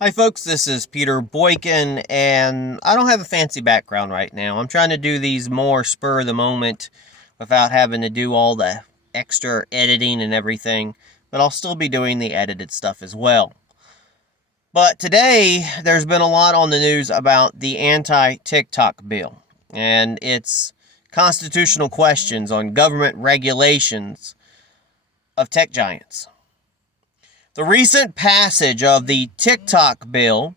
Hi folks, this is Peter Boykin, and I don't have a fancy background right now. I'm trying to do these more spur of the moment without having to do all the extra editing and everything, but I'll still be doing the edited stuff as well. But today, there's been a lot on the news about the anti-TikTok bill and its constitutional questions on government regulations of tech giants. The recent passage of the TikTok bill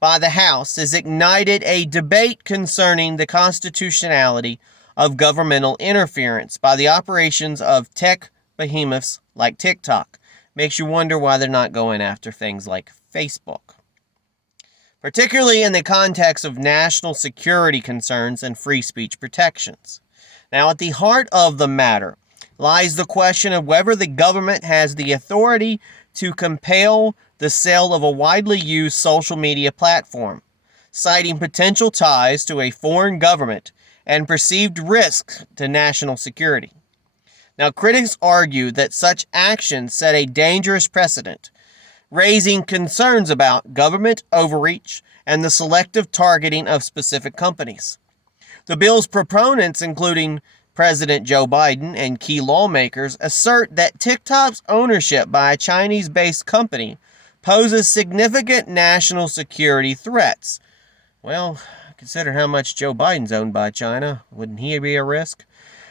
by the House has ignited a debate concerning the constitutionality of governmental interference by the operations of tech behemoths like TikTok. Makes you wonder why they're not going after things like Facebook, particularly in the context of national security concerns and free speech protections. Now, at the heart of the matter lies the question of whether the government has the authority to compel the sale of a widely used social media platform, citing potential ties to a foreign government and perceived risks to national security. Now, critics argue that such actions set a dangerous precedent, raising concerns about government overreach and the selective targeting of specific companies. The bill's proponents, including President Joe Biden and key lawmakers, assert that TikTok's ownership by a Chinese-based company poses significant national security threats. Well, consider how much Joe Biden's owned by China. Wouldn't he be a risk?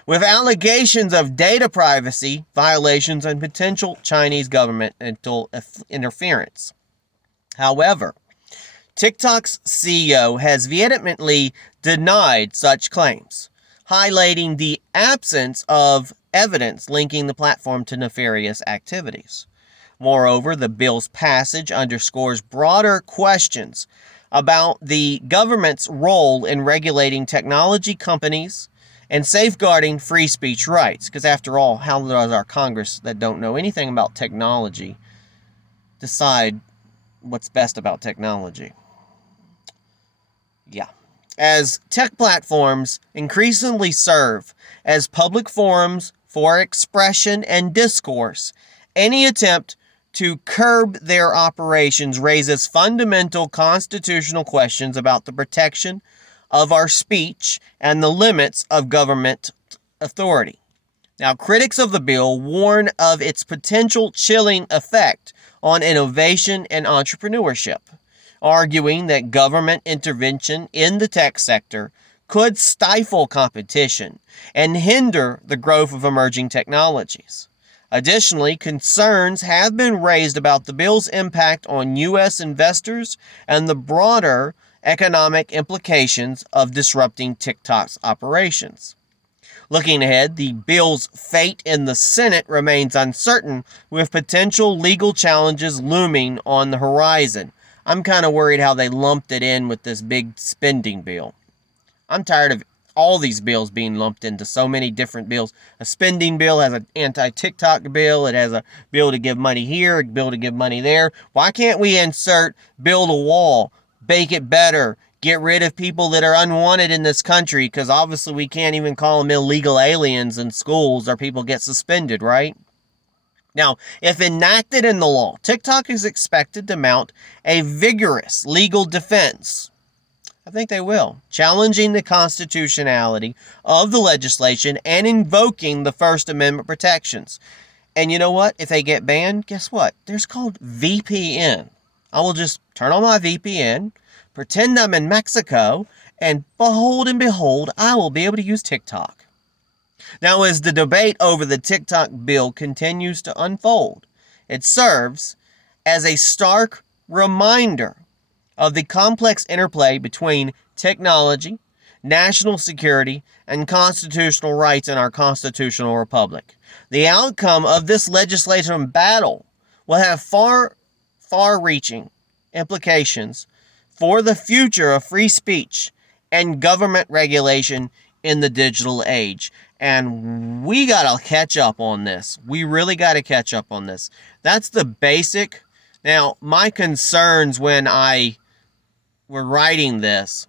With allegations of data privacy violations and potential Chinese governmental interference. However, TikTok's CEO has vehemently denied such claims, highlighting the absence of evidence linking the platform to nefarious activities. Moreover, the bill's passage underscores broader questions about the government's role in regulating technology companies and safeguarding free speech rights. Because after all, how does our Congress that don't know anything about technology decide what's best about technology? Yeah. As tech platforms increasingly serve as public forums for expression and discourse, any attempt to curb their operations raises fundamental constitutional questions about the protection of our speech and the limits of government authority. Now, critics of the bill warn of its potential chilling effect on innovation and entrepreneurship, arguing that government intervention in the tech sector could stifle competition and hinder the growth of emerging technologies. Additionally, concerns have been raised about the bill's impact on U.S. investors and the broader economic implications of disrupting TikTok's operations. Looking ahead, the bill's fate in the Senate remains uncertain, with potential legal challenges looming on the horizon. I'm kind of worried how they lumped it in with this big spending bill. I'm tired of all these bills being lumped into so many different bills. A spending bill has an anti-TikTok bill. It has a bill to give money here, a bill to give money there. Why can't we insert build a wall, make it better, get rid of people that are unwanted in this country? Because obviously we can't even call them illegal aliens in schools or people get suspended, right? Now, if enacted in the law, TikTok is expected to mount a vigorous legal defense. I think they will, challenging the constitutionality of the legislation and invoking the First Amendment protections. And you know what? If they get banned, guess what? There's called VPN. I will just turn on my VPN, pretend I'm in Mexico, and behold, I will be able to use TikTok. Now, as the debate over the TikTok bill continues to unfold, it serves as a stark reminder of the complex interplay between technology, national security, and constitutional rights in our constitutional republic. The outcome of this legislative battle will have far-reaching implications for the future of free speech and government regulation in the digital age. And we got to catch up on this. We really got to catch up on this. That's the basic. Now, my concerns when I were writing this,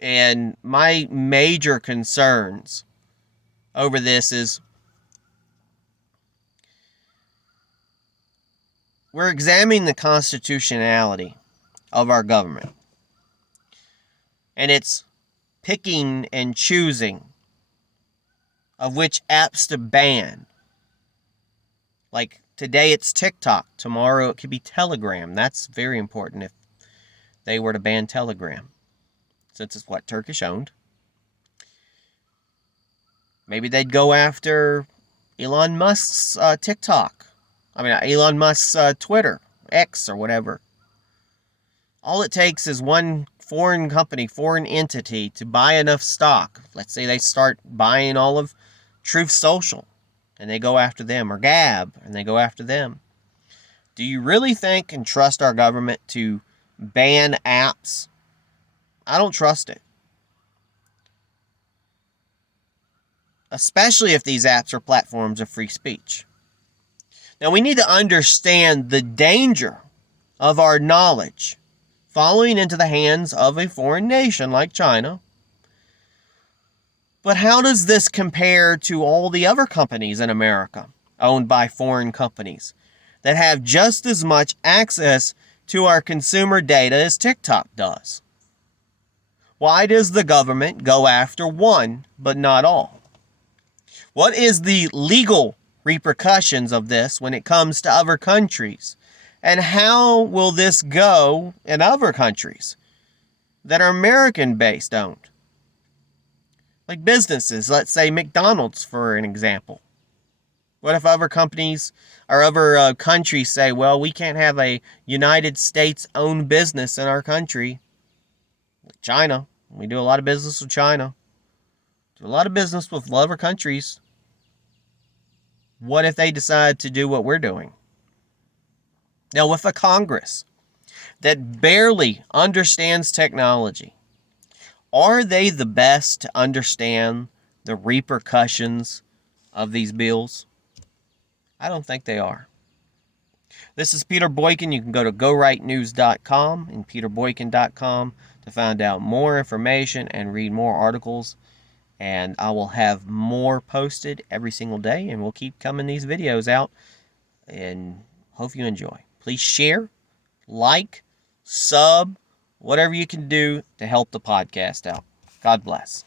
and my major concerns over this is we're examining the constitutionality of our government. And it's picking and choosing of which apps to ban. Like today it's TikTok. Tomorrow it could be Telegram. That's very important if they were to ban Telegram, since it's what, Turkish owned. Maybe they'd go after Elon Musk's Elon Musk's Twitter, X or whatever. All it takes is one foreign company, foreign entity to buy enough stock. Let's say they start buying all of Truth Social and they go after them, or Gab and they go after them. Do you really think and trust our government to ban apps? I don't trust it. Especially if these apps are platforms of free speech. Now, we need to understand the danger of our knowledge falling into the hands of a foreign nation like China. But how does this compare to all the other companies in America owned by foreign companies that have just as much access to our consumer data as TikTok does? Why does the government go after one but not all? What is the legal repercussions of this when it comes to other countries? And how will this go in other countries that are American-based owned? Like businesses, let's say McDonald's for an example. What if other companies or other countries say, well, we can't have a United States-owned business in our country? Like China. We do a lot of business with China. Do a lot of business with other countries. What if they decide to do what we're doing? Now, with a Congress that barely understands technology, are they the best to understand the repercussions of these bills? I don't think they are. This is Peter Boykin. You can go to gorightnews.com and peterboykin.com to find out more information and read more articles. And I will have more posted every single day, and we'll keep coming these videos out, and hope you enjoy. Please share, like, sub, whatever you can do to help the podcast out. God bless.